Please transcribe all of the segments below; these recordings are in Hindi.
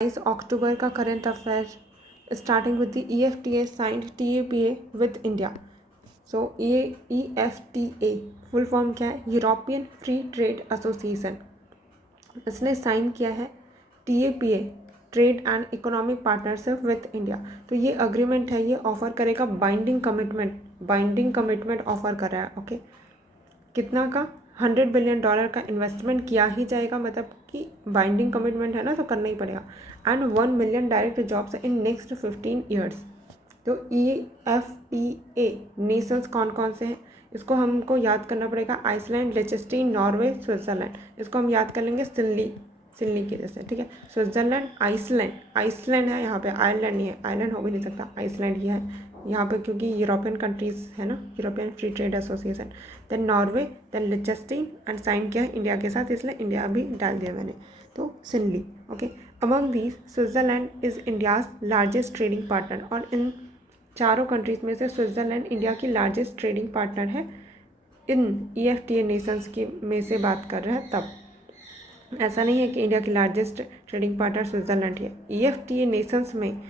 अक्टूबर का current affair starting with the EFTA signed TAPA with India. So ये EFTA फुल फॉर्म क्या है? European free trade association. इसने साइन किया है TAPA trade and economic partnership with India. तो ये अग्रीमेंट है, ये ऑफर करेगा बाइंडिंग कमिटमेंट ऑफर कर रहा है। ओके, कितना का? $100 बिलियन का इन्वेस्टमेंट किया ही जाएगा, मतलब कि बाइंडिंग कमिटमेंट है ना, तो करना ही पड़ेगा। And 1 million direct jobs in next 15 years. तो EFTA नेशंस कौन कौन से हैं, इसको हमको याद करना पड़ेगा। Iceland, Liechtenstein, Norway, Switzerland. इसको हम याद कर लेंगे सिल्ली की जैसे, ठीक है। स्विट्जरलैंड, आइसलैंड है, यहाँ पे आयरलैंड नहीं है, आयरलैंड हो भी नहीं सकता, आइसलैंड ही है यहाँ पे, क्योंकि यूरोपियन कंट्रीज़ है ना, European free trade association. Then Norway, then Liechtenstein and sign किया है इंडिया के साथ, इसलिए इंडिया भी डाल दिया मैंने, तो silly. Okay, among these Switzerland is India's largest trading partner. और इन चारों कंट्रीज़ में से स्विट्ज़रलैंड इंडिया की लार्जेस्ट ट्रेडिंग पार्टनर है। इन EFTA नेशंस की में से बात कर रहे हैं तब, ऐसा नहीं है कि इंडिया की लार्जेस्ट ट्रेडिंग पार्टनर स्विट्ज़रलैंड है। EFTA नेशंस में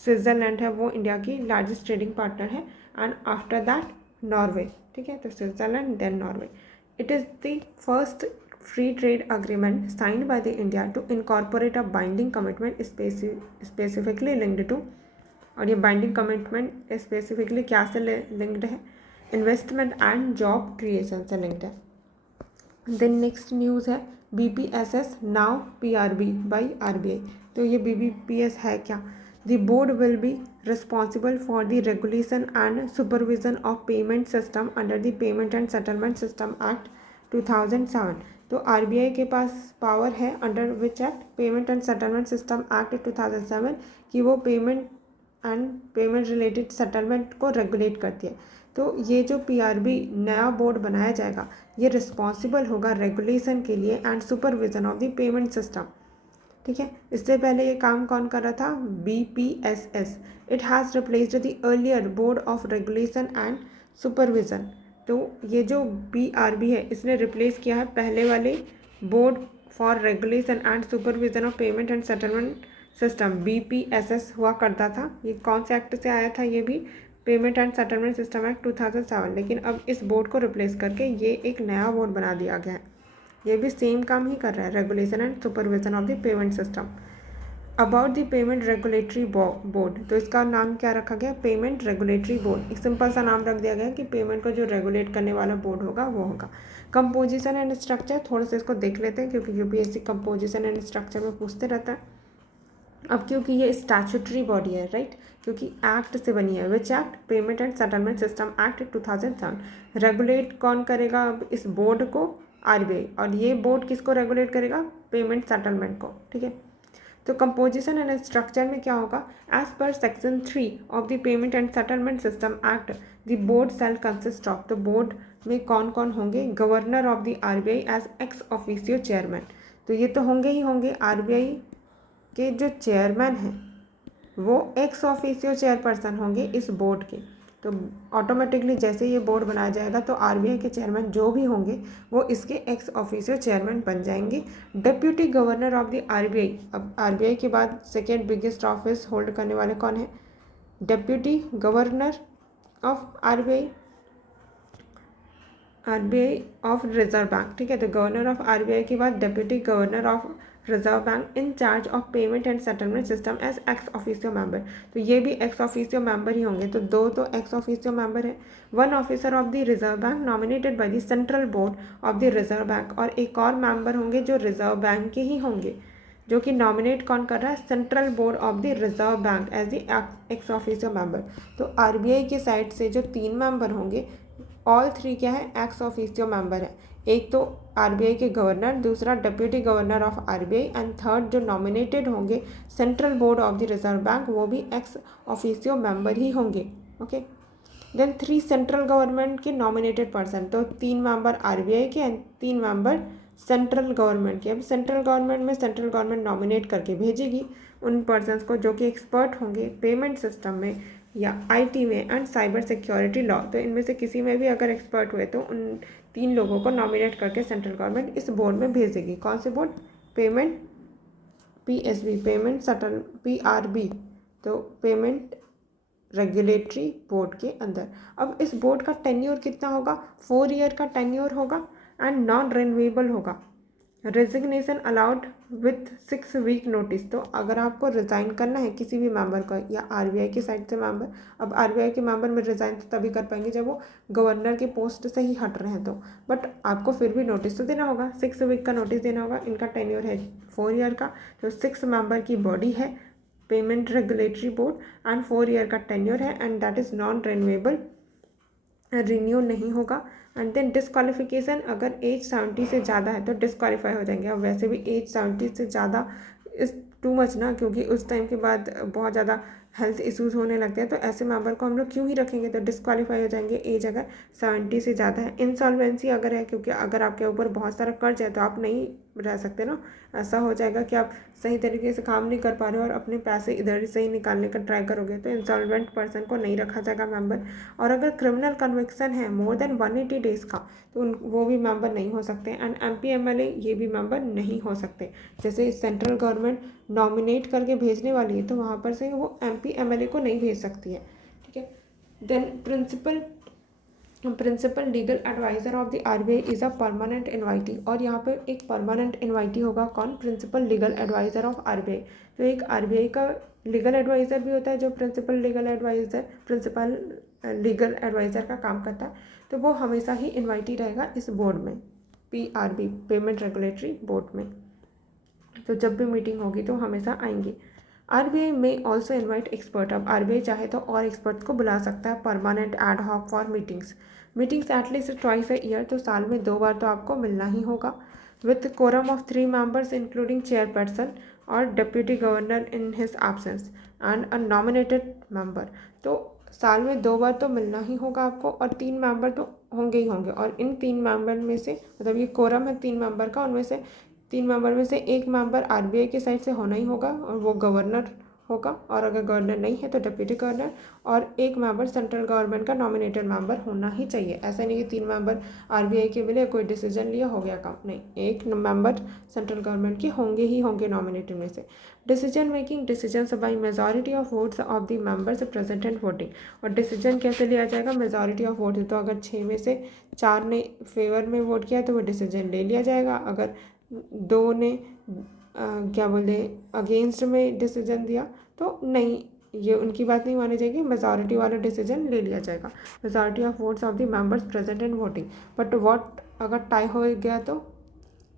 स्विट्ज़रलैंड है, वो इंडिया की लार्जेस्ट ट्रेडिंग पार्टनर है। एंड आफ्टर दैट नॉर्वे, ठीक है। तो Switzerland then Norway. It is the first free trade agreement signed by the India to incorporate a binding commitment specifically linked to. और ये बाइंडिंग कमिटमेंट स्पेसिफिकली क्या से लिंक्ड है? इन्वेस्टमेंट एंड जॉब क्रिएशन से लिंक्ड है। देन नेक्स्ट न्यूज़ है BPSS now PRB by RBI। तो ये BPS है क्या? The board will be responsible for the regulation and supervision of payment system under the payment and settlement system act 2007। तो RBI के पास पावर है under which act? Payment and settlement system act 2007, कि वो payment and payment related settlement को रेगुलेट करती है। तो ये जो PRB नया बोर्ड बनाया जाएगा, ये रिस्पॉन्सिबल होगा रेगुलेशन के लिए and supervision of the payment system, ठीक है। इससे पहले ये काम कौन कर रहा था? BPSS। It has replaced the earlier board of regulation and supervision. तो ये जो PRB है, इसने रिप्लेस किया है पहले वाले board for regulation and supervision of payment and settlement system, BPSS हुआ करता था। ये कौन से एक्ट से आया था? ये भी payment and settlement system act 2007। लेकिन अब इस बोर्ड को रिप्लेस करके ये एक नया बोर्ड बना दिया गया है। ये भी सेम काम ही कर रहा है, regulation and supervision of the payment system. About the payment regulatory board, तो इसका नाम क्या रखा गया? Payment regulatory board. एक सिंपल सा नाम रख दिया गया कि पेमेंट को जो रेगुलेट करने वाला बोर्ड होगा वो होगा। कंपोजिशन एंड स्ट्रक्चर, थोड़ा सा इसको देख लेते हैं, क्योंकि UPSC कंपोजिशन एंड स्ट्रक्चर में पूछते रहता है। अब क्योंकि ये स्टैट्यूटरी बॉडी है, राइट, क्योंकि एक्ट से बनी है। Which act? Payment and settlement system act 2007। Regulate कौन करेगा अब इस बोर्ड को? RBI। और ये बोर्ड किसको रेगुलेट करेगा? पेमेंट सेटलमेंट को, ठीक है। तो कंपोजिशन एंड स्ट्रक्चर में क्या होगा? एज पर section 3 of the payment and settlement system act the board shall consist of. तो बोर्ड में कौन कौन होंगे? Governor of the RBI as ex officio chairman. तो ये तो होंगे ही होंगे। RBI के जो चेयरमैन हैं वो एक्स ऑफिशियो चेयरपर्सन होंगे इस बोर्ड के। तो ऑटोमेटिकली जैसे ये बोर्ड बनाया जाएगा तो RBI के चेयरमैन जो भी होंगे वो इसके एक्स ऑफिशियो चेयरमैन बन जाएंगे। Deputy governor of the RBI, अब RBI के बाद सेकेंड बिगेस्ट ऑफिस होल्ड करने वाले कौन है? Deputy governor of RBI of reserve bank, ठीक है। तो गवर्नर ऑफ RBI के बाद deputy governor of reserve bank in charge of payment and settlement system as ex officio member. तो ये भी एक्स ऑफिशियो मेंबर ही होंगे। तो दो तो एक्स ऑफिशियो मेंबर है। One officer of the reserve bank nominated by the central board of the reserve bank, और एक और मेंबर होंगे जो रिजर्व बैंक के ही होंगे, जो कि नॉमिनेट कौन कर रहा है? Central board of the reserve bank as the ex officio member. तो RBI के साइड से जो 3 मेंबर होंगे, ऑल 3 क्या है? एक्स ऑफिशियो मेंबर है। एक तो RBI के गवर्नर, दूसरा deputy governor of RBI, and third जो नॉमिनेटेड होंगे central board of the reserve bank, वो भी एक्स ऑफिशियो मेंबर ही होंगे। ओके, देन 3 सेंट्रल गवर्नमेंट के नॉमिनेटेड पर्सन। तो 3 मेंबर RBI के एंड 3 मेंबर सेंट्रल गवर्नमेंट के। अब सेंट्रल गवर्नमेंट नॉमिनेट करके भेजेगी उन पर्सनस को जो कि एक्सपर्ट होंगे पेमेंट सिस्टम में या IT में एंड साइबर सिक्योरिटी लॉ। तो इनमें से किसी में भी अगर एक्सपर्ट हुए तो उन 3 लोगों को नॉमिनेट करके सेंट्रल गवर्नमेंट इस बोर्ड में भेजेगी। कौन से board? Payment PSB payment subtle PRB तो पेमेंट रेगुलेटरी बोर्ड के अंदर। अब इस बोर्ड का टेन्योर कितना होगा, 4 ईयर का टेन्योर होगा एंड नॉन रिन्यूएबल होगा। Resignation allowed with 6 week notice. तो अगर आपको रिज़ाइन करना है किसी भी मेंबर का या RBI की साइड से मेंबर, अब RBI के मेंबर में रिज़ाइन तो तभी कर पाएंगे जब वो गवर्नर के पोस्ट से ही हट रहे हैं तो, बट आपको फिर भी नोटिस तो देना होगा, 6 वीक का नोटिस देना होगा। इनका टेन्योर है 4 ईयर का, तो 6 मेंबर की बॉडी है payment regulatory board and 4 year का टेन्योर है and that is non renewable, renew नहीं होगा। एंड देन डिस्क्वालिफिकेशन, अगर एज 70 से ज़्यादा है तो डिस्क्वालीफाई हो जाएंगे। अब वैसे भी एज 70 से ज़्यादा इज़ टू मच ना, क्योंकि उस टाइम के बाद बहुत ज़्यादा हेल्थ इश्यूज़ होने लगते हैं, तो ऐसे मेंबर को हम लोग क्यों ही रखेंगे, तो डिस्क्वालीफाई हो जाएंगे एज अगर 70 से ज़्यादा है। इंसॉल्वेंसी अगर है, क्योंकि अगर आपके ऊपर बहुत सारा कर्ज है तो आप नहीं रह सकते ना, ऐसा हो जाएगा कि आप सही तरीके से काम नहीं कर पा रहे हो और अपने पैसे इधर से ही निकालने का ट्राई करोगे, तो इंसॉल्वेंट पर्सन को नहीं रखा जाएगा मेंबर। और अगर क्रिमिनल कन्विक्शन है मोर देन 180 डेज़ का तो वो भी मेंबर नहीं हो सकते। एंड MP MLA ये भी मेंबर नहीं हो सकते। जैसे सेंट्रल गवर्नमेंट नॉमिनेट करके भेजने वाली है तो वहाँ पर से वो MP MLA को नहीं भेज सकती है, ठीक है। Then principal legal adviser of the RBI is a permanent invitee. और यहाँ पे एक परमानेंट इन्वाइटी होगा कौन, principal legal adviser of RBI। तो एक RBI का लीगल एडवाइज़र भी होता है जो प्रिंसिपल लीगल एडवाइज़र का काम करता है, तो वो हमेशा ही इन्वाइटी रहेगा इस बोर्ड में, PRB पेमेंट रेगुलेटरी बोर्ड में। तो जब भी मीटिंग होगी तो हमेशा आएंगे। RBI में ऑल्सो इन्वाइट एक्सपर्ट। अब RBI चाहे तो और एक्सपर्ट को बुला सकता है permanent ad hoc for meetings at least twice a year, तो साल में 2 बार तो आपको मिलना ही होगा। With quorum of 3 members including chairperson और deputy governor in his absence and a nominated member. तो साल में 2 बार तो मिलना ही होगा आपको और 3 मेंबर तो होंगे ही होंगे। और इन 3 मेंबर में से, मतलब ये कोरम है 3 मेंबर का, उनमें से 3 मेंबर में से एक मेंबर RBI की साइड से होना ही होगा और वो गवर्नर होगा, और अगर गवर्नर नहीं है तो डिप्यूटी गवर्नर, और एक मेंबर सेंट्रल गवर्नमेंट का नॉमिनेटेड मेंबर होना ही चाहिए। ऐसा नहीं कि 3 मेंबर RBI के मिले, कोई डिसीजन लिया हो गया काम, नहीं, एक मेंबर सेंट्रल गवर्नमेंट के होंगे ही होंगे नॉमिनेटेड में से। Decision making, decision by majority of votes of the members present and voting. और डिसीजन कैसे लिया जाएगा, मेजॉरिटी ऑफ वोट, तो अगर 6 में से 4 ने फेवर में वोट किया तो वो डिसीजन ले लिया जाएगा। अगर 2 ने क्या बोलते अगेंस्ट में डिसीजन दिया तो नहीं, ये उनकी बात नहीं मानी जाएगी, मेजॉरिटी वाला डिसीजन ले लिया जाएगा। Majority of votes of the members present and voting. But what अगर टाई हो गया तो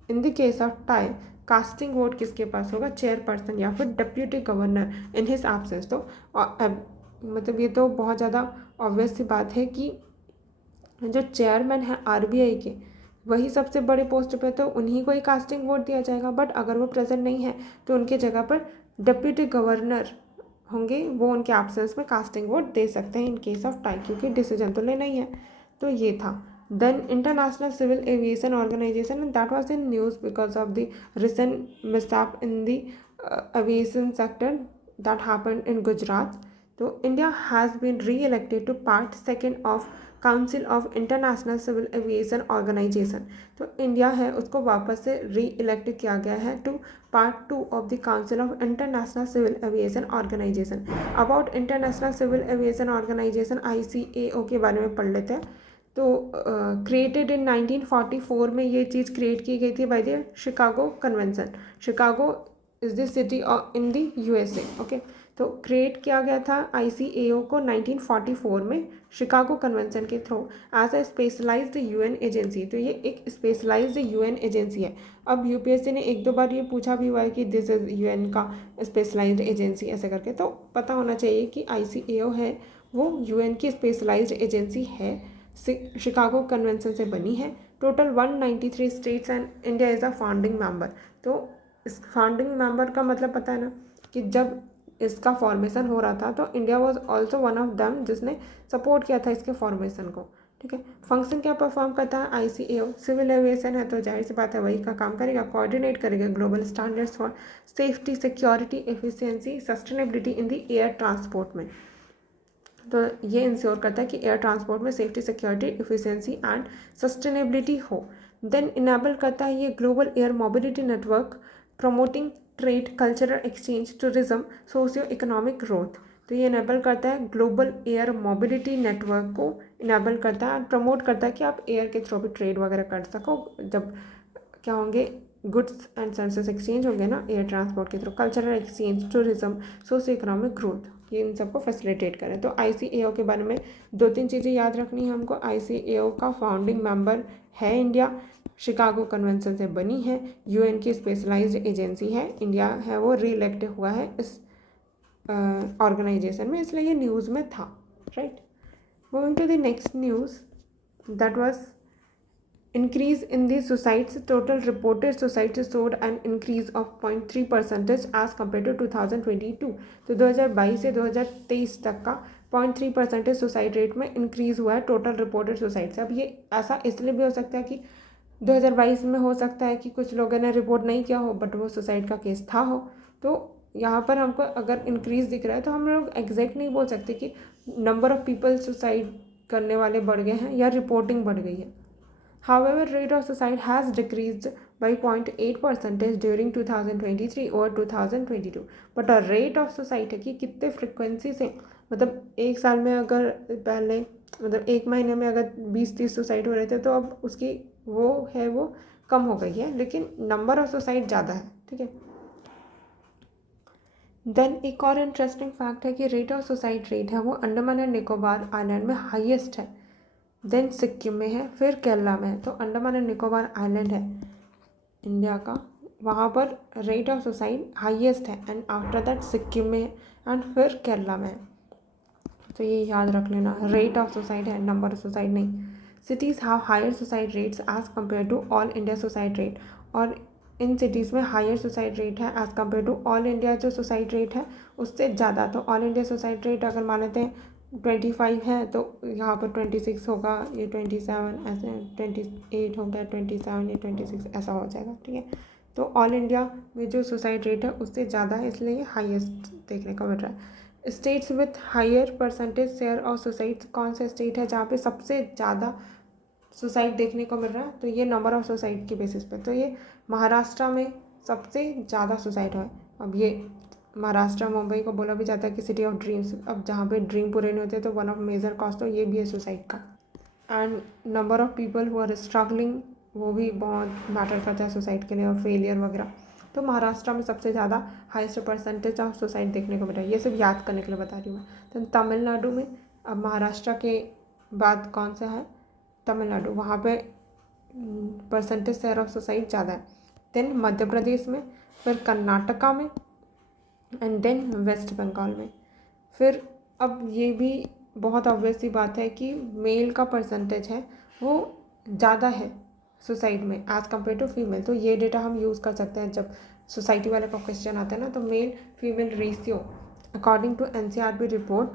in the case of tie casting vote किसके पास होगा, चेयरपर्सन या फिर deputy governor in his absence. तो मतलब ये तो बहुत ज़्यादा ऑब्वियस सी बात है कि जो चेयरमैन है RBI के वही सबसे बड़े पोस्ट पे, तो उन्हीं को ही कास्टिंग वोट दिया जाएगा। बट अगर वो प्रेजेंट नहीं है तो उनके जगह पर डिप्यूटी गवर्नर होंगे, वो उनके एब्सेंस में कास्टिंग वोट दे सकते हैं इन केस ऑफ टाई, क्योंकि डिसीजन तो लेना ही है। तो ये था। Then international civil aviation organisation, that was in news because of the recent mishap in the aviation sector that happened in Gujarat. तो India has been re elected to part 2 of council of international civil aviation organisation. तो इंडिया है उसको वापस से री इलेक्ट किया गया है to part 2 of the council of international civil aviation organisation. About international civil aviation organisation ICAO के बारे में पढ़ लेते हैं। तो क्रिएटेड इन 1944 में ये चीज़ क्रिएट की गई थी by the Chicago convention. Chicago is the city in the USA, okay. तो क्रिएट किया गया था ICAO को 1944 में शिकागो कन्वेंशन के through as a specialised UN agency. तो ये एक स्पेशलाइज्ड UN एजेंसी है। अब UPSC ने 1-2 बार ये पूछा भी हुआ है कि दिस इज़ UN का स्पेशलाइज्ड एजेंसी ऐसे करके, तो पता होना चाहिए कि ICAO है वो UN की स्पेशलाइज्ड एजेंसी है, शिकागो कन्वेंशन से बनी है। Total 193 states and India is a founding member. तो इस फाउंडिंग मेंबर का मतलब पता है ना कि जब इसका फॉर्मेशन हो रहा था तो India was also one of them जिसने सपोर्ट किया था इसके फॉर्मेशन को, ठीक है। फंक्शन क्या परफॉर्म करता है ICAO, सिविल एविएशन है तो जाहिर सी बात है वही का काम करेगा, कोऑर्डिनेट करेगा global standards for safety, security, efficiency, sustainability in the air transport में। तो ये इंश्योर करता है कि एयर ट्रांसपोर्ट में safety, security, efficiency and sustainability हो। देन इनेबल करता है ये global air mobility network, promoting trade, cultural exchange, tourism, socio economic growth. तो ये इनेबल करता है ग्लोबल एयर मोबिलिटी नेटवर्क को इनेबल करता है और प्रमोट करता है कि आप एयर के थ्रू भी ट्रेड वगैरह कर सको। जब क्या होंगे, गुड्स एंड सर्विसेज एक्सचेंज होंगे ना एयर ट्रांसपोर्ट के through. Cultural exchange, tourism, socio economic growth, ये इन सबको फैसिलिटेट करें। तो ICAO के बारे में 2-3 चीज़ें याद रखनी है हमको। ICAO का फाउंडिंग मेंबर है इंडिया, शिकागो कन्वेंशन से बनी है, UN की स्पेशलाइज्ड एजेंसी है, इंडिया है वो री-इलेक्ट हुआ है इस ऑर्गेनाइजेशन में, इसलिए ये न्यूज़ में था, right. Moving to the next news, that was increase in the suicides. Total reported suicides showed an increase of 0.3% as compared to 2022। तो 2022 से 2023 तक का 0.3% सुसाइड रेट में इंक्रीज़ हुआ है टोटल रिपोर्टेड सुसाइड से। अब ये ऐसा इसलिए भी हो सकता है कि 2022 में हो सकता है कि कुछ लोगों ने रिपोर्ट नहीं किया हो बट वो सुसाइड का केस था हो। तो यहाँ पर हमको अगर इंक्रीज़ दिख रहा है तो हम लोग एग्जैक्ट नहीं बोल सकते कि नंबर ऑफ़ पीपल सुसाइड करने वाले बढ़ गए हैं या रिपोर्टिंग बढ़ गई है। However, rate of suicide has decreased by 0.8% during 2023 over 2022। But rate of suicide है कि कितने फ्रिक्वेंसी से, मतलब एक साल में अगर पहले मतलब एक महीने में अगर 20-30 सुसाइड हो रहे थे तो अब उसकी वो कम हो गई है, लेकिन नंबर ऑफ सुसाइड ज़्यादा है, ठीक है। देन एक और इंटरेस्टिंग फैक्ट है कि रेट ऑफ सुसाइड रेट है वो अंडमान एंड निकोबार आइलैंड में हाईएस्ट है, देन सिक्किम में है, फिर केरला में है। तो अंडमान एंड निकोबार आइलैंड है इंडिया का, वहाँ पर रेट ऑफ सुसाइड हाईएस्ट है, एंड आफ्टर दैट सिक्किम में है, एंड फिर केरला में है। तो ये याद रख लेना, रेट ऑफ सुसाइड है, नंबर ऑफ सुसाइड नहीं। Cities have higher suicide rates as compared to all India suicide rate, और इन सिटीज़ में हायर सुसाइड रेट है as compared to all India जो सुसाइड रेट है उससे ज़्यादा। तो ऑल इंडिया सुसाइड रेट अगर मान लेते हैं 25 है तो यहाँ पर 26 होगा, ये 27 ऐसे, 28 हो गया, 27 ये 26 ऐसा हो जाएगा, ठीक है। तो ऑल इंडिया में जो सुसाइड रेट है उससे ज़्यादा है, इसलिए ये हाईएस्ट देखने को मिल रहा है। States with higher percentage share of suicide, कौन सा स्टेट है जहाँ पे सबसे ज़्यादा सुसाइड देखने को मिल रहा है? तो ये नंबर ऑफ सुसाइड के बेसिस पे, तो ये महाराष्ट्र में सबसे ज़्यादा सुसाइड है। अब ये महाराष्ट्र, मुंबई को बोला भी जाता है कि सिटी ऑफ ड्रीम्स। अब जहाँ पे ड्रीम पूरे नहीं होते तो वन ऑफ मेजर कॉज तो ये भी है सुसाइड का। And number of people who are struggling, वो भी बहुत मैटर करता है सुसाइड के लिए, और फेलियर वगैरह। तो महाराष्ट्र में सबसे ज़्यादा हाईएस्ट परसेंटेज ऑफ सुसाइड देखने को मिला है। ये सब याद करने के लिए बता रही हूँ मैं। तो तमिलनाडु में, अब महाराष्ट्र के बाद कौन सा है? तमिलनाडु, वहाँ पे परसेंटेज शेयर ऑफ सुसाइड ज़्यादा है। देन मध्य प्रदेश में, फिर कर्नाटका में, एंड देन वेस्ट बंगाल में। फिर अब ये भी बहुत ऑब्वियस सी बात है कि मेल का परसेंटेज है वो ज़्यादा है सुसाइड में एज़ कम्पेयर टू फीमेल। तो ये डेटा हम यूज़ कर सकते हैं जब सोसाइटी वाले का क्वेश्चन आता है ना। तो male female ratio according to NCRB report,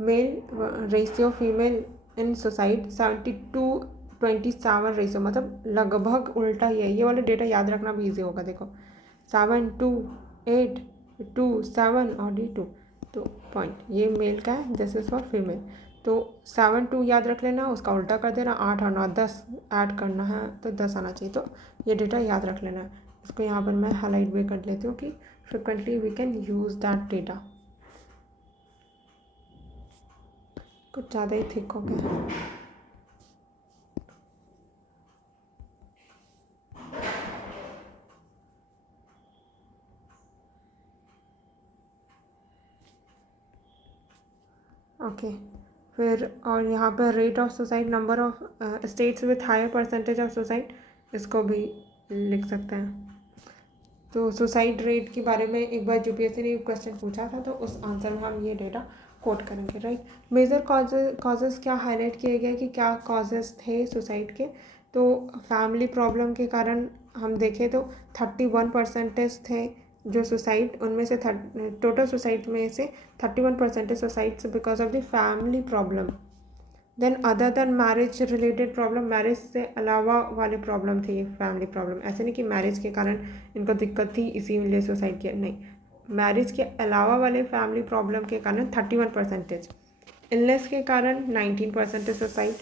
male ratio female in suicide 72-27 ratio, मतलब लगभग उल्टा ही है। ये वाला डेटा याद रखना भी ईजी होगा। देखो 7-2-8-2-7 और D2, तो पॉइंट ये मेल का है, दिस इज़ फॉर फीमेल। तो 7-2 याद रख लेना, उसका उल्टा कर देना, 8 और 9 10 ऐड करना है तो 10 आना चाहिए। तो ये डेटा याद रख लेना। इसको यहाँ पर मैं हाईलाइट भी कर लेती हूँ कि frequently we can use that data. कुछ ज़्यादा ही थिक हो गया। ओके, फिर और यहाँ पर rate of suicide, number of states with higher percentage of suicide, इसको भी लिख सकते हैं। तो सुसाइड रेट के बारे में एक बार UPSC ने क्वेश्चन पूछा था, तो उस आंसर में हम ये डेटा कोट करेंगे, राइट। मेजर कॉजेज़ क्या हाईलाइट किए गए कि क्या कॉजेज़ थे सुसाइड के? तो फैमिली प्रॉब्लम के कारण हम देखें तो 31% थे जो सुसाइड, उनमें से टोटल सुसाइड में से 31% suicides because of the family problem. Then other than marriage related problem, marriage से अलावा वाले प्रॉब्लम थे ये फैमिली प्रॉब्लम। ऐसे नहीं कि मैरिज के कारण इनको दिक्कत थी इसीलिए सुसाइड किया, नहीं, मैरिज के अलावा वाले फैमिली प्रॉब्लम के कारण 31%, इलनेस के कारण 19% suicide,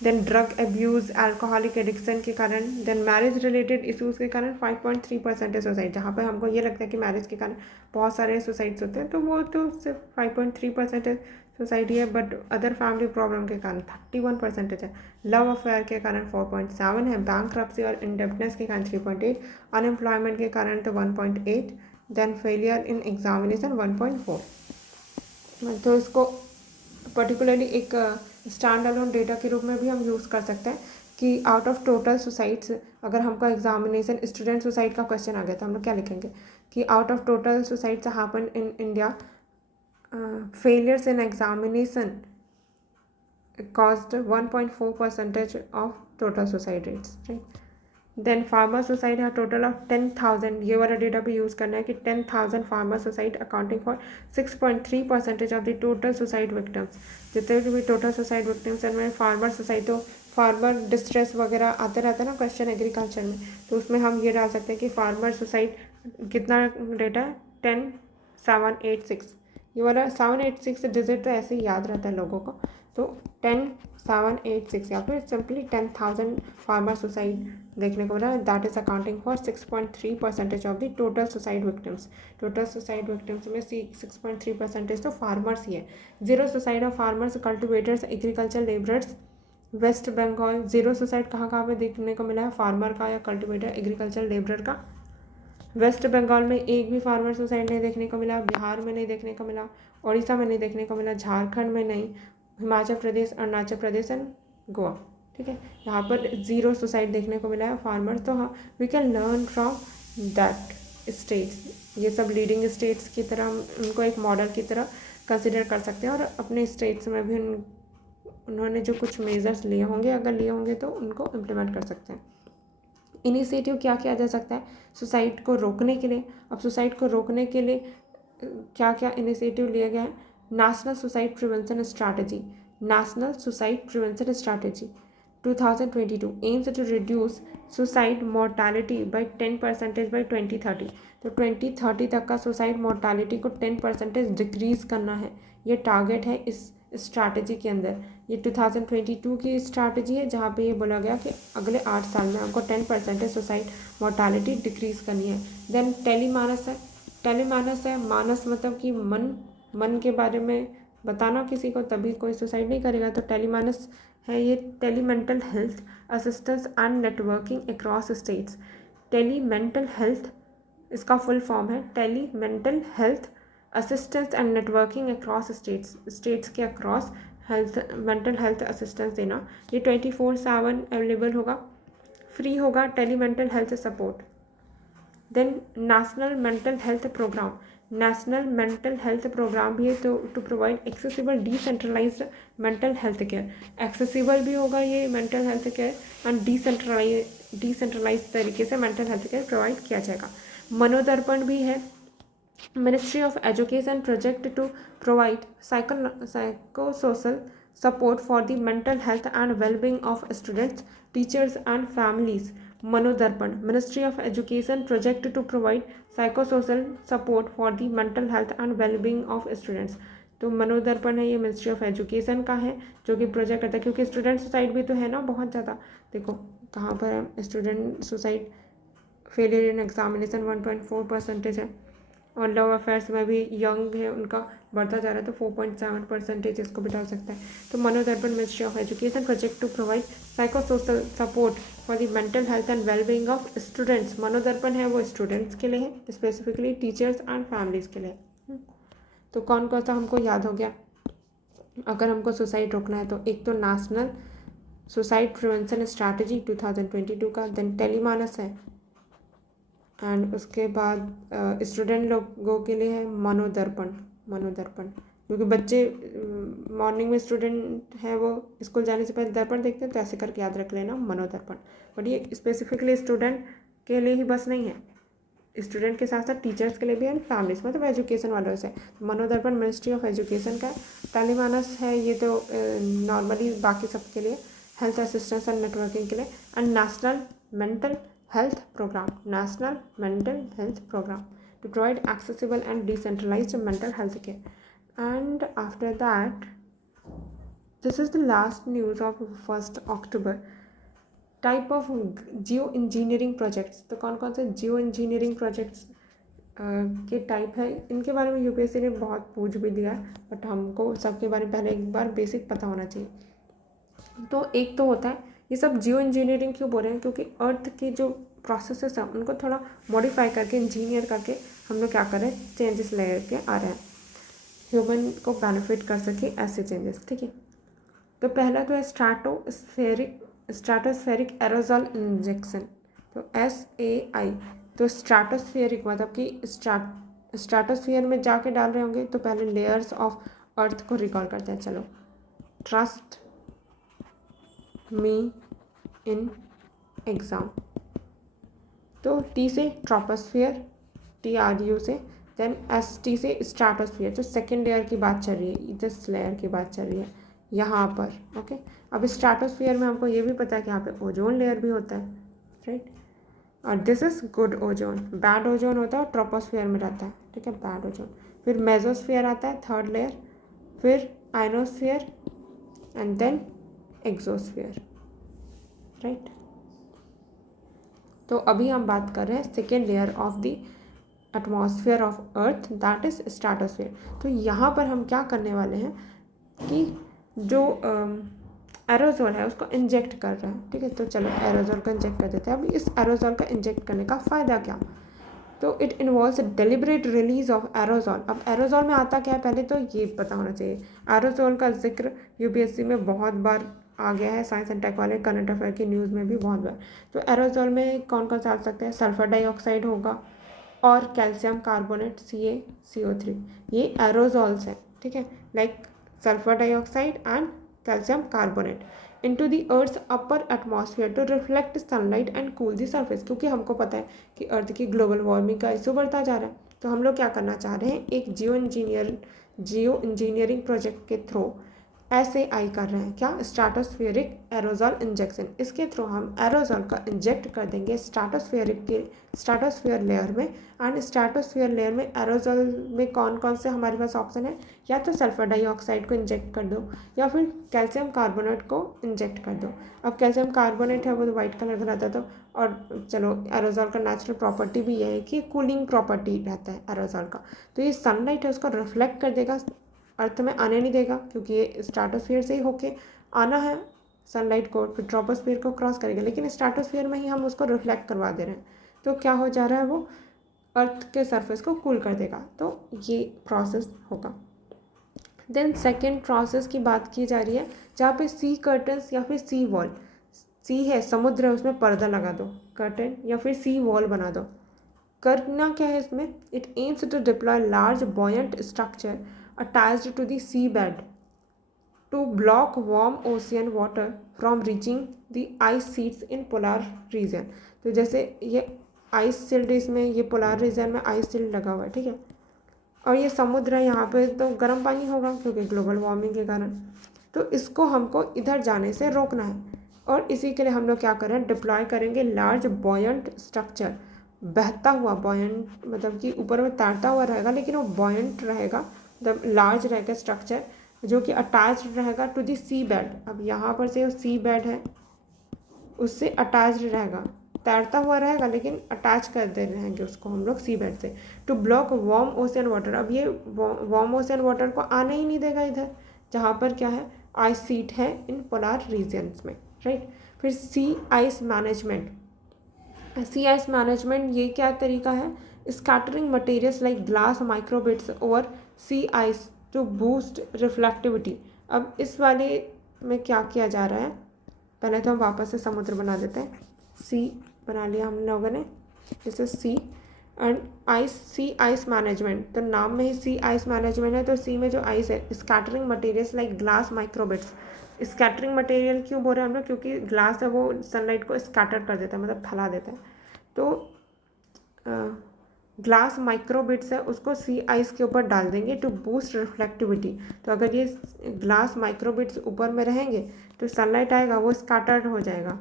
then drug abuse, alcoholic addiction के कारण, देन मैरिज रिलेटेड इश्यूज़ के कारण 5.3% सुसाइड। जहाँ पे हमको ये लगता है कि मैरिज के कारण बहुत सारे सुसाइड्स होते हैं, तो वो तो सिर्फ 5.3% सुसाइड ही है, बट अदर फैमिली प्रॉब्लम के कारण 31% है। लव अफेयर के कारण 4.7 है, बैंकरप्सी और इंडेप्टनेस के कारण 3.8, अनएम्प्लॉयमेंट के कारण तो 1.8, देन फेलियर इन एग्जामिनेशन 1.4। तो इसको पर्टिकुलरली एक स्टैंड अलोन डेटा के रूप में भी हम यूज़ कर सकते हैं कि आउट ऑफ टोटल सुसाइड्स, अगर हमको एग्जामिनेशन स्टूडेंट सुसाइड का क्वेश्चन आ गया तो हम लोग क्या लिखेंगे कि out of total suicides happen in India, failures in examination caused 1.4% of total suicide rates, right? Then farmer suicide है टोटल ऑफ 10,000, ये वाला डेटा भी यूज़ करना है कि 10,000 farmer suicide accounting for 6.3% of the total suicide victims. जितने भी टोटल सुसाइड विक्टिम्स हैं में फार्मर सुसाइड, तो फार्मर डिस्ट्रेस वगैरह आते रहता है ना क्वेश्चन एग्रीकल्चर में, तो उसमें हम ये डाल सकते हैं कि फार्मर सुसाइड कितना डेटा है 10,786। ये वाला 786 डिजिट तो ऐसे ही याद रहता है लोगों को, तो 10,786 या फिर सिंपली 10,000 फार्मर सुसाइड देखने को मिला। That is accounting for 6.3% of the total suicide victims. Total suicide victims में 6.3% तो फार्मर्स ही है। Zero suicide of farmers, cultivators, agriculture labourers. West Bengal zero suicide कहाँ पे देखने को मिला है, फार्मर का या कल्टिवेटर एग्रीकल्चर लेबरर का। वेस्ट बंगाल में एक भी फार्मर सुसाइड नहीं देखने को मिला, बिहार में नहीं देखने को मिला, उड़ीसा में नहीं देखने को मिला, झारखंड में नहीं, हिमाचल प्रदेश, अरुणाचल प्रदेश एंड गोवा। ठीक है, यहाँ पर जीरो सुसाइड देखने को मिला है फार्मर। तो हाँ, we can learn from that states. ये सब लीडिंग स्टेट्स की तरह उनको एक मॉडल की तरह कंसिडर कर सकते हैं, और अपने स्टेट्स में भी उन्होंने जो कुछ मेजर्स लिए होंगे, अगर लिए होंगे तो उनको इम्प्लीमेंट कर सकते हैं। इनिशिएटिव क्या किया जा सकता है सुसाइड को रोकने के लिए। अब सुसाइड को रोकने के लिए क्या क्या इनिशिएटिव लिया गया है। National suicide prevention strategy, national suicide prevention strategy 2022 aims to reduce suicide mortality by 10% by 2030। तो 2030 तक का सुसाइड मोर्टालिटी को 10% डिक्रीज़ करना है, ये टारगेट है इस स्ट्रैटेजी के अंदर। ये 2022 की स्ट्रैटेजी है, जहाँ पे ये बोला गया कि अगले 8 साल में हमको 10% सुसाइड मोर्टालिटी डिक्रीज़ करनी है। देन टेलीमानस है, टेलीमानस है, मानस मतलब कि मन के बारे में बताना किसी को, तभी कोई सुसाइड नहीं करेगा। तो टेलीमानस है ये tele mental health assistance and networking across states. Tele mental health इसका फुल फॉर्म है tele mental health assistance and networking across states. States के across health mental health assistance देना। ये 24/7 अवेलेबल होगा, फ्री होगा, tele mental health support. Then national mental health programme, national mental health programme भी है to provide accessible decentralised mental health care. Accessible भी होगा ये mental health care and decentralise तरीके से मेंटल हेल्थ केयर प्रोवाइड किया जाएगा। मनोदर्पण भी है, ministry of education project to provide psychosocial support for the mental health and well-being of students, teachers and families. Manodarpan, ministry of education project to provide psychosocial support for the mental health and wellbeing of students. तो मनोदर्पण है, ये मिनिस्ट्री ऑफ एजुकेशन का है जो कि प्रोजेक्ट करता है, क्योंकि स्टूडेंट सुसाइड भी तो है ना बहुत ज़्यादा। देखो कहाँ पर है student suicide, failure in examination 1.4% है, और लव अफेयर्स में भी यंग है उनका बढ़ता जा रहा है, तो 4.7% इसको भी डाल सकता है। तो Manodarpan ministry of education project to provide psychosocial support for the mental health and wellbeing of students. Manodarpan है वो स्टूडेंट्स के लिए है, स्पेसिफिकली टीचर्स एंड फैमिलीज़ के लिए। तो कौन कौन सा हमको याद हो गया अगर हमको सुसाइड रोकना है। तो एक तो नेशनल सुसाइड प्रिवेंशन स्ट्रैटेजी 2022 का, देन टेलीमानस है, एंड उसके बाद स्टूडेंट लोगों के लिए है मनोदर्पण। मनोदर्पण क्योंकि बच्चे मॉर्निंग में स्टूडेंट है वो स्कूल जाने से पहले दर्पण देखते हैं, तो ऐसे करके याद रख लेना मनोदर्पण। बट ये स्पेसिफिकली स्टूडेंट के लिए ही बस नहीं है, स्टूडेंट के साथ साथ टीचर्स के लिए भी है, फैमिलीज मतलब एजुकेशन वालों से। मनोदर्पण मिनिस्ट्री ऑफ एजुकेशन का। टेलीमानस है ये तो नॉर्मली बाकी सबके लिए, हेल्थ असिस्टेंस एंड नेटवर्किंग के लिए। And national mental health program, national mental health program to provide accessible and decentralized mental health care. And after that This is the last news of 1st October. Type of Jio engineering projects, तो कौन कौन से जियो इंजीनियरिंग प्रोजेक्ट्स के टाइप है, इनके बारे में यूपीएससी ने बहुत पूछ भी दिया है, बट हमको सबके बारे में पहले एक बार बेसिक पता होना चाहिए। तो एक तो होता है, ये सब जियो इंजीनियरिंग क्यों बोल रहे हैं, क्योंकि अर्थ की जो प्रोसेसेस हैं उनको थोड़ा मॉडिफाई करके इंजीनियर करके हम लोग क्या कर रहे हैं, चेंजेस लेके आ रहे हैं, ह्यूमन को बेनिफिट कर सके ऐसे चेंजेस। ठीक है, तो पहला तो है स्ट्राटोस्फेरिक एरोजॉल इंजेक्शन, तो SAI। तो स्ट्राटोस्फेरिक मतलब कि स्ट्राटोस्फियर में जाके डाल रहे होंगे, तो पहले लेयर्स ऑफ अर्थ को रिकॉल करते हैं। चलो, ट्रस्ट मी इन एग्ज़ाम, तो T से ट्रोपोस्फियर, TRU से, देन ST से स्ट्राटोस्फियर, जो सेकेंड लेयर की बात चल रही है, इस लेयर की बात चल रही है यहाँ पर। ओके, अब स्ट्राटोस्फियर में हमको ये भी पता है कि यहाँ पे ओजोन लेयर भी होता है, राइट, और this is good ozone. Bad ozone होता है ट्रोपोस्फियर में रहता है, ठीक है, बैड ओजोन। फिर मेसोस्फियर आता है, थर्ड लेयर, फिर ionosphere and then exosphere, right. तो अभी हम बात कर रहे हैं second layer of the atmosphere of earth, that is stratosphere. तो यहाँ पर हम क्या करने वाले हैं कि जो एरोजोल है उसको इंजेक्ट कर रहा है, ठीक है। तो चलो एरोजोल को इंजेक्ट कर देते हैं। अभी इस एरोजोल का इंजेक्ट करने का फ़ायदा क्या, तो it involves deliberate release of aerosol. अब एरोजोल में आता क्या है, पहले तो ये पता होना चाहिए। एरोजोल का जिक्र यूपीएससी में बहुत बार आ गया है, साइंस एंड टेक वाले करंट अफेयर की न्यूज़ में भी बहुत बार। तो एरोजोल में कौन कौन सा आ सकते हैं, सल्फर डाइऑक्साइड होगा और कैल्शियम कार्बोनेट CaCO3, ये एरोजोल्स हैं, ठीक है, like sulphur dioxide and calcium carbonate into the earth's upper atmosphere to reflect sunlight and cool the surface. क्योंकि हमको पता है कि अर्थ की ग्लोबल वार्मिंग का इशू बढ़ता जा रहा है, तो हम लोग क्या करना चाह रहे हैं, एक जियो इंजीनियरिंग प्रोजेक्ट के थ्रू SAI कर रहे हैं, क्या, स्ट्राटोस्फेरिक एरोजॉल इंजेक्शन। इसके थ्रू हम एरोजॉल का इंजेक्ट कर देंगे स्ट्राटोस्फेयर लेयर में। एंड स्ट्राटोस्फेयर लेयर में एरोजॉल में कौन कौन से हमारे पास ऑप्शन है, या तो सल्फर डाइऑक्साइड को इंजेक्ट कर दो या फिर कैल्शियम कार्बोनेट को इंजेक्ट कर दो। अब कैल्शियम कार्बोनेट है वो तो वाइट कलर का रहता है, तो और चलो एरोजॉल का नेचुरल प्रॉपर्टी भी ये है कि कूलिंग प्रॉपर्टी रहता है एरोजॉल का, तो ये सनलाइट है उसको रिफ्लेक्ट कर देगा, अर्थ में आने नहीं देगा, क्योंकि ये स्ट्राटोस्फीयर से ही होके आना है सनलाइट को, फिर ट्रोपोस्फीयर को क्रॉस करेगा, लेकिन स्ट्राटोस्फीयर में ही हम उसको रिफ्लेक्ट करवा दे रहे हैं, तो क्या हो जा रहा है, वो अर्थ के सरफेस को कूल कर देगा। तो ये प्रोसेस होगा। देन सेकेंड प्रोसेस की बात की जा रही है, जहाँ पे सी कर्टन्स या फिर सी वॉल, सी है समुद्र है उसमें पर्दा लगा दो, कर्टन, या फिर सी वॉल बना दो। करना क्या है इसमें, it aims to deploy large buoyant structure attached to the seabed to block warm ocean water from reaching the ice sheets in polar region। तो जैसे ये आइस शील्ड, इसमें ये पोलर रीजन में आइस शील्ड लगा हुआ है, ठीक है, और ये समुद्र है, यहाँ पे तो गर्म पानी होगा क्योंकि ग्लोबल वार्मिंग के कारण, तो इसको हमको इधर जाने से रोकना है। और इसी के लिए हम लोग क्या करें, डिप्लॉय करेंगे लार्ज बॉयंट स्ट्रक्चर, बहता हुआ, बॉयंट मतलब कि ऊपर में तैरता हुआ रहेगा, लेकिन वो बॉयंट रहेगा, मतलब लार्ज रहेगा स्ट्रक्चर, जो कि अटैच्ड रहेगा टू दी सी बेड। अब यहाँ पर से सी बेड है उससे अटैच्ड रहेगा, तैरता हुआ रहेगा लेकिन अटैच कर दे रहेंगे उसको हम लोग सी बेड से, to block warm ocean water. अब ये वार्म ओशियन वाटर को आने ही नहीं देगा इधर, जहाँ पर क्या है, आइस सीट है इन पोलर रीजन्स में, राइट। फिर sea ice management, sea ice management ये क्या तरीका है, scattering materials like glass microbeads over sea ice to boost reflectivity. अब इस वाले में क्या किया जा रहा है, पहले तो हम वापस से समुद्र बना देते हैं, सी बना लिया हम लोगों ने, जैसे sea and ice, sea ice management, तो नाम में ही सी आइस मैनेजमेंट है, तो सी में जो आइस है, scattering materials like glass microbeads. Scattering material क्यों बोल रहे हैं हम लोग, क्योंकि ग्लास है वो सनलाइट को स्कैटर कर देता है, मतलब फैला देता है, तो ग्लास माइक्रोबिट्स है उसको सी आइस के ऊपर डाल देंगे टू बूस्ट रिफ्लेक्टिविटी। तो अगर ये ग्लास माइक्रोबिट्स ऊपर में रहेंगे तो सनलाइट आएगा वो स्कैटर्ड हो जाएगा,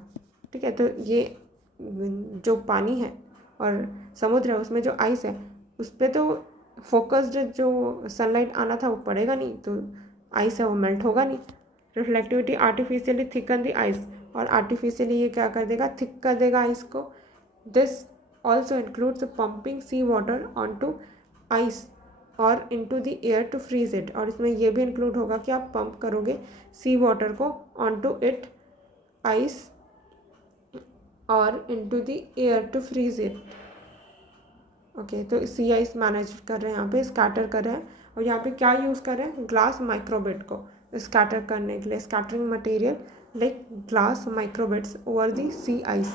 ठीक है। तो ये जो पानी है और समुद्र है उसमें जो आइस है उस पर तो फोकस्ड जो सनलाइट आना था वो पड़ेगा नहीं, तो आइस है वो मेल्ट होगा नहीं, reflectivity artificially thicken the ice, और आर्टिफिशियली ये क्या कर देगा, थिक कर देगा आइस को। This also includes pumping sea water onto ice और into the air to freeze it, और इसमें यह भी इंक्लूड होगा कि आप पंप करोगे सी वाटर को ऑन टू इट आइस और into the air to freeze it. Okay, तो सी आइस मैनेज कर रहे हैं, यहाँ पे स्कैटर कर रहे हैं, और यहाँ पे क्या यूज़ कर रहे हैं, ग्लास माइक्रोबिट को स्कैटर करने के लिए, scattering material like glass microbeads over the sea ice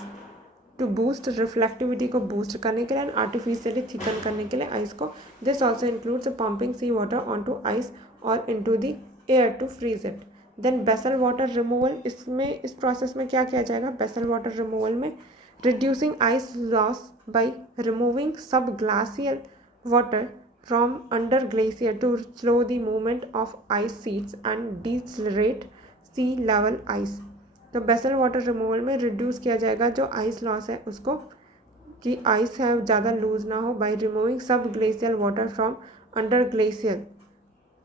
to boost reflectivity को बूस्ट करने के लिए एंड आर्टिफिशियली थिकन करने के लिए आइस को। This also includes pumping sea water onto ice और into the air to freeze it. Then basal water removal, इसमें इस प्रोसेस में क्या किया जाएगा, बेसल वाटर रिमूवल में reducing ice loss by removing subglacial water from under glacier to slow the movement of ice sheets and decelerate sea level ice। तो बेसल वाटर रिमूवल में रिड्यूस किया जाएगा जो आइस लॉस है उसको, कि आइस है ज़्यादा लूज ना हो, by removing sub glacial water from under glacial,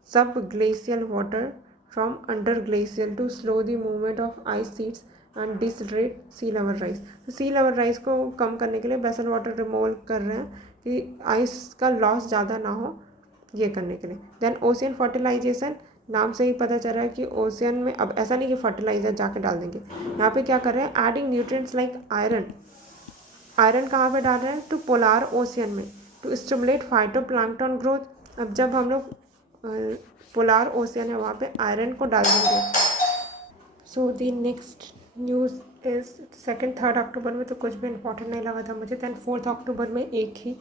sub glacial water from under glacial to slow the movement of ice sheets and decelerate sea level rise. तो सी लेवल राइज को कम करने के लिए बेसल वाटर रिमूवल कर रहे हैं कि आइस का लॉस ज़्यादा ना हो, ये करने के लिए। देन ओशियन फर्टिलाइजेशन, नाम से ही पता चल रहा है कि ओशियन में, अब ऐसा नहीं कि फर्टिलाइजर जाके डाल देंगे, यहाँ पे क्या कर रहे हैं, adding nutrients like iron. Iron कहाँ पे डाल रहे हैं, टू पोलार ओशियन में टू स्टिमुलेट फाइटोप्लैंक्टन ग्रोथ। अब जब हम लोग पोलार ओशियन है वहाँ पे आयरन को डाल देंगे। सो दी नेक्स्ट न्यूज़ इज़ 2-3 अक्टूबर में तो कुछ भी इंपॉर्टेंट नहीं लगा था मुझे। दैन 4 अक्टूबर में एक ही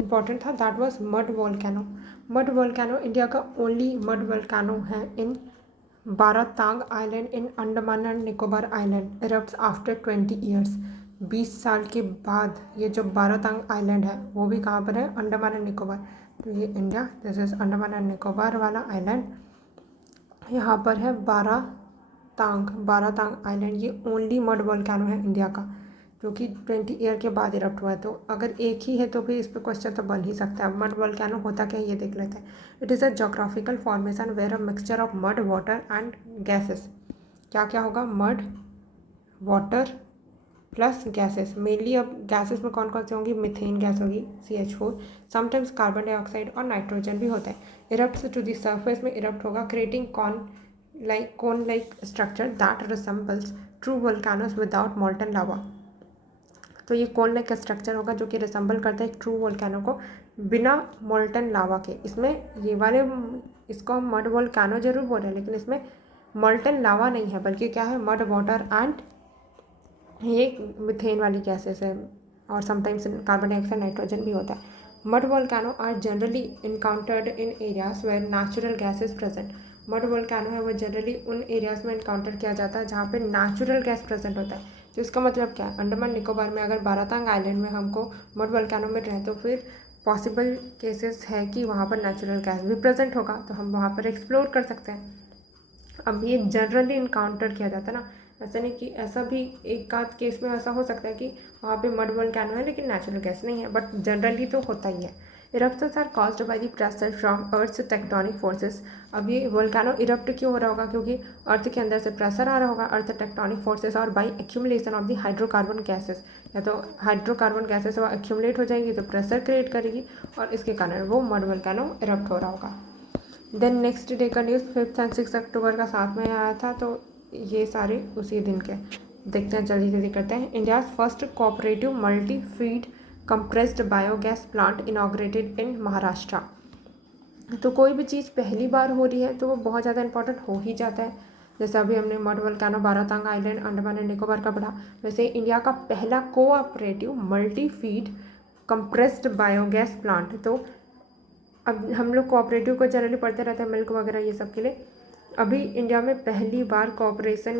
इम्पॉर्टेंट था, that was mud volcano. Mud volcano India का ओनली मड वोल्केनो है in Baratang island in Andaman and Nicobar island, erupts after 20 years. 20 साल के बाद ये जो बारातांग आइलैंड है वो भी कहाँ पर है, अंडमान एंड निकोबार। तो ये India, this is Andaman and Nicobar वाला आइलैंड, यहाँ पर है बारातांग आइलैंड। ये ओनली मड वोल्केनो है इंडिया का जो कि 20 ईयर के बाद इरप्ट हुआ है। तो अगर एक ही है तो भी इस पर क्वेश्चन तो बन ही सकता है। मड वोल्केनो होता क्या है ये देख लेते हैं। It is a geographical formation where a mixture of mud water and gases. क्या क्या होगा, mud water plus gases. Mainly अब गैसेस में कौन कौन से होंगी, मिथेन गैस होगी CH4, समटाइम्स कार्बन डाइऑक्साइड और नाइट्रोजन भी होता है। इरप्ट्स टू द सरफेस में इरप्ट होगा, creating cone like structure that resembles true volcanoes without molten lava। तो ये कॉन लाइक स्ट्रक्चर होगा जो कि रिसेंबल करता है ट्रू वोल्केनो को बिना मोल्टन लावा के। इसमें ये वाले, इसको हम मड वोल्केनो जरूर बोल रहे हैं लेकिन इसमें मोल्टन लावा नहीं है, बल्कि क्या है, मड वाटर एंड ये मिथेन वाली गैसेस है, और समटाइम्स कार्बन डाइऑक्साइड नाइट्रोजन भी होता है। Mud volcano are generally encountered in areas where natural gas is present. Mud volcano है वो जनरली उन एरियाज में इनकाउंटर किया जाता है जहाँ पे नेचुरल गैस प्रेजेंट होता है। तो इसका मतलब क्या है, अंडमान निकोबार में अगर बारातांग आइलैंड में हमको मड वोल्केनो में रहे तो फिर पॉसिबल केसेस है कि वहाँ पर नेचुरल गैस भी प्रेजेंट होगा, तो हम वहाँ पर एक्सप्लोर कर सकते हैं। अब ये जनरली इनकाउंटर किया जाता है ना, ऐसा नहीं कि ऐसा भी एक आध केस में ऐसा हो सकता है कि वहाँ पे मड वोल्केनो है लेकिन नेचुरल गैस नहीं है, बट जनरली तो होता ही है। Eruptions are caused by the pressure from earth's tectonic forces. अब ये वोल्केनो इरप्ट क्यों हो रहा होगा, क्योंकि अर्थ के अंदर से प्रेशर आ रहा होगा, अर्थ टेक्टोनिक फोर्सेस, और by accumulation of the hydrocarbon gases. या तो हाइड्रोकार्बन गैसेस वो एक्यूमुलेट हो जाएंगी तो प्रेशर क्रिएट करेगी और इसके कारण वो मड वोल्केनो इरप्ट हो रहा होगा। देन नेक्स्ट डे का न्यूज़ 5 और 6 अक्टूबर का साथ में आया था, तो ये सारे उसी दिन के। देखते हैं, जल्दी जल्दी करते हैं। India's first cooperative multi feed compressed biogas plant inaugurated इन महाराष्ट्र। तो कोई भी चीज़ पहली बार हो रही है तो वो बहुत ज़्यादा इंपॉर्टेंट हो ही जाता है। जैसे अभी हमने mud volcano Baratang island Andaman and Nicobar का पढ़ा, वैसे इंडिया का पहला cooperative multi feed compressed biogas plant. तो अब हम लोग कोऑपरेटिव को जनरली पढ़ते रहते हैं, मिल्क वगैरह ये सब के लिए। अभी इंडिया में पहली बार कोऑपरेशन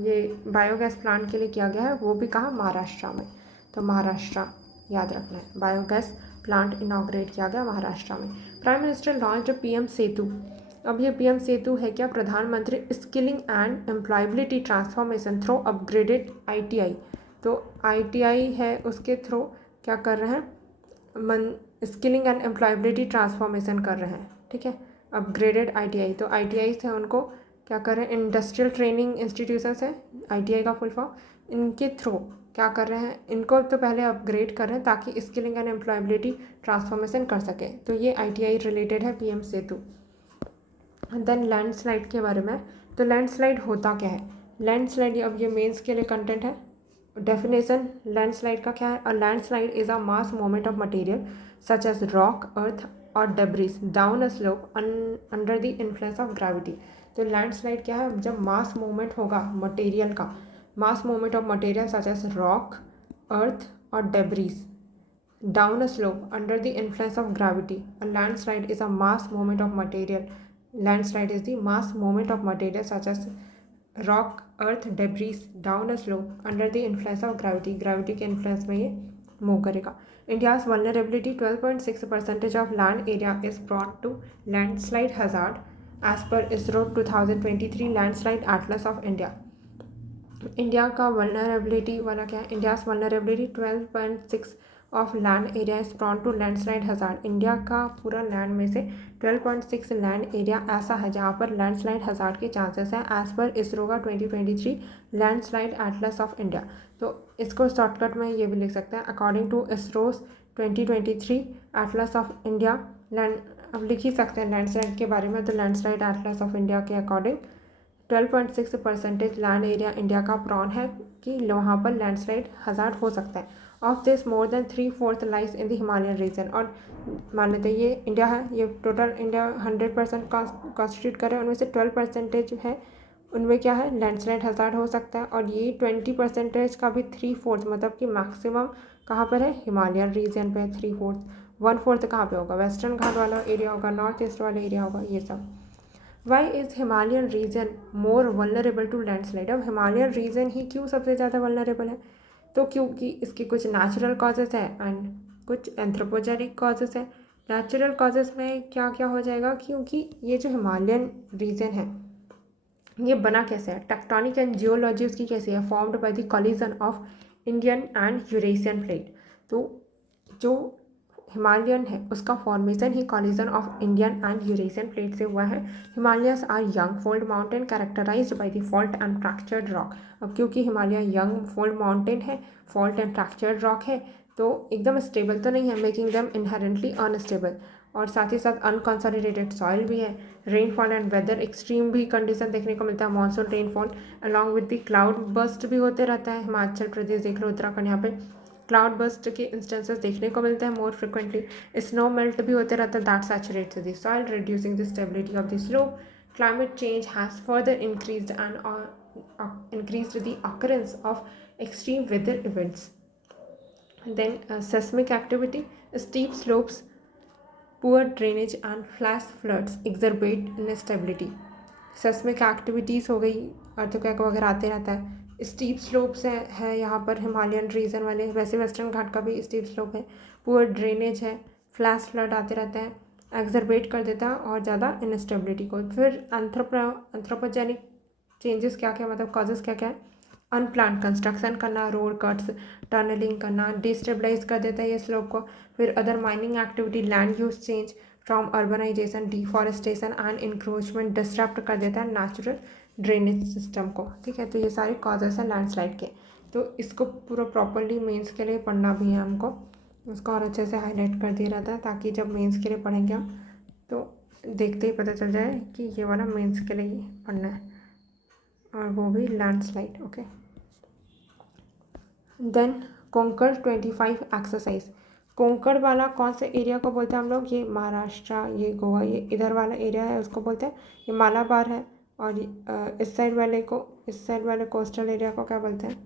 ये बायोगैस प्लांट के लिए किया गया है, वो भी कहाँ, महाराष्ट्र में। तो महाराष्ट्र याद रखना है, बायोगैस प्लांट इनॉग्रेट किया गया महाराष्ट्र में। प्राइम मिनिस्टर लॉन्च PM सेतु। अब ये PM सेतु है क्या, प्रधानमंत्री skilling and employability transformation through upgraded ITI। तो ITI है, उसके थ्रू क्या कर रहे हैं, स्किलिंग एंड एम्प्लॉयबिलिटी ट्रांसफॉर्मेशन कर रहे हैं, ठीक है। अपग्रेडेड ITI, तो ITI से उनको क्या कर रहे हैं, इंडस्ट्रियल ट्रेनिंग इंस्टीट्यूशंस है ITI का फुल फॉर्म, इनके थ्रू क्या कर रहे हैं, इनको तो पहले अपग्रेड कर रहे हैं ताकि स्किलिंग एंड एम्प्लॉयबिलिटी ट्रांसफॉर्मेशन कर सके। तो ये ITI रिलेटेड है PM सेतु। देन लैंडस्लाइड के बारे में, तो लैंडस्लाइड होता क्या है, लैंडस्लाइड अब ये मेंस के लिए कंटेंट है। डेफिनेशन लैंडस्लाइड का क्या है, a landslide is a mass movement of material such as rock, earth और debris down a slope under the influence of gravity. तो लैंडस्लाइड क्या है, जब मास मूवमेंट होगा मटेरियल का, mass movement of material such as rock, earth और debris down a slope under the influence of gravity. A landslide is a mass movement of material. Landslide is the mass movement of material such as rock, earth, debris down a slope under the influence of gravity. Gravity के influence में ये move करेगा. India's vulnerability 12.6% of land area is prone to landslide hazard as per ISRO 2023 landslide atlas of India. India का वल्नरेबिलिटी वाला क्या है, India's vulnerability 12.6 of land area is prone to landslide hazard. India का पूरा लैंड में से 12.6 लैंड एरिया ऐसा है जहाँ पर लैंडस्लाइड हज़ार्ड के चांसेस हैं एज पर इसरो का 2023 लैंडस्लाइड एटलस ऑफ इंडिया। तो इसको शॉर्टकट में ये भी लिख सकते हैं, according to ISRO's 2023 atlas of India land, अब लिख ही सकते हैं लैंडस्लाइड के बारे में। तो लैंडस्लाइड एटलस ऑफ इंडिया के अकॉर्डिंग 12.6% लैंड एरिया इंडिया का प्रॉन है कि वहाँ पर लैंडस्लाइड हज़ार्ड हो सकता है। Of this more than 3/4 lies in the Himalayan region. और मान लेते हैं ये इंडिया है, ये टोटल इंडिया 100% कॉन्स्टिट्यूट करे, उनमें से 12% है, उनमें क्या है लैंडस्लाइड हज़ार्ड हो सकता है। और ये 20% का भी 3/4 मतलब कि मैक्सिमम कहाँ पर है, हिमालयन रीजन पे है 3/4। 1/4 कहाँ पे होगा, वेस्टर्न घाट वाला एरिया होगा, नॉर्थ ईस्ट वाला एरिया होगा, ये सब। Why is Himalayan region more vulnerable to landslide. अब हिमालयन रीजन ही क्यों सबसे ज़्यादा वल्नरेबल है, तो क्योंकि इसके कुछ नेचुरल कॉजेज़ है एंड कुछ एंथ्रोपोजेनिक कॉजेज़ है। नेचुरल कॉजेज़ में क्या क्या हो जाएगा, क्योंकि ये जो हिमालयन रीजन है ये बना कैसे है, टेक्टोनिक एंड जियोलॉजी उसकी कैसी है, formed by the collision of Indian and Eurasian plate. तो जो हिमालयन है उसका फॉर्मेशन ही collision of Indian and Eurasian plate से हुआ है। Himalayas are young fold mountain characterised by the fault and fractured rock. अब क्योंकि हिमालय यंग फोल्ड माउंटेन है, फॉल्ट एंड फ्रैक्चर्ड रॉक है, तो एकदम स्टेबल तो नहीं है, मेकिंग देम इनहेरेंटली अनस्टेबल। और साथ ही साथ अनकंसोलिडेटेड सॉइल भी है। रेनफॉल एंड वेदर एक्सट्रीम भी कंडीशन देखने को मिलता है, monsoon rainfall along with the cloud burst भी होते रहता है। हिमाचल प्रदेश देख लो, उत्तराखंड, यहाँ पे क्लाउड बस्ट के इंस्टेंसेस देखने को मिलते हैं मोर फ्रिक्वेंटली। स्नो मेल्ट भी होते रहता है, that सैचुरेट्स the soil reducing the stability of the slope. Climate change has further increased the occurrence of extreme weather events. Then seismic activity, steep slopes, poor drainage and flash floods exacerbate instability. Seismic activities हो गई, अर्थक्वेक वगैरह आते रहता है। स्टीप स्लोप्स है यहाँ पर हिमालयन रीजन वाले, वैसे वेस्टर्न घाट का भी स्टीप स्लोप है। पुअर ड्रेनेज है, फ्लैश फ्लड आते रहते हैं, एक्जरबेट कर देता है और ज़्यादा इनस्टेबिलिटी को। फिर एंथ्रोपोजेनिक चेंजेस क्या क्या, मतलब कॉजेज़ क्या क्या है, अनप्लान कंस्ट्रक्शन करना, रोड कट्स, टनलिंग करना, डिस्टेबलाइज कर देता है ये स्लोप को। फिर other mining activity, land use change from urbanisation, deforestation and encroachment disturb कर देता है नेचुरल ड्रेनेज सिस्टम को। ठीक है, तो ये सारे कॉजेस हैं लैंडस्लाइड के। तो इसको पूरा प्रॉपरली मेंस के लिए पढ़ना भी है हमको, उसको और अच्छे से हाईलाइट कर दिया रहता है ताकि जब मेंस के लिए पढ़ेंगे हम तो देखते ही पता चल जाए कि ये वाला मेंस के लिए पढ़ना है, और वो भी landslide. Okay, then Konkan 25 exercise. Konkan वाला कौन से एरिया को बोलते हैं हम लोग, ये महाराष्ट्र, ये गोवा, ये इधर वाला एरिया है उसको बोलते हैं, ये मालाबार है। और इस साइड वाले कोस्टल एरिया को क्या बोलते हैं,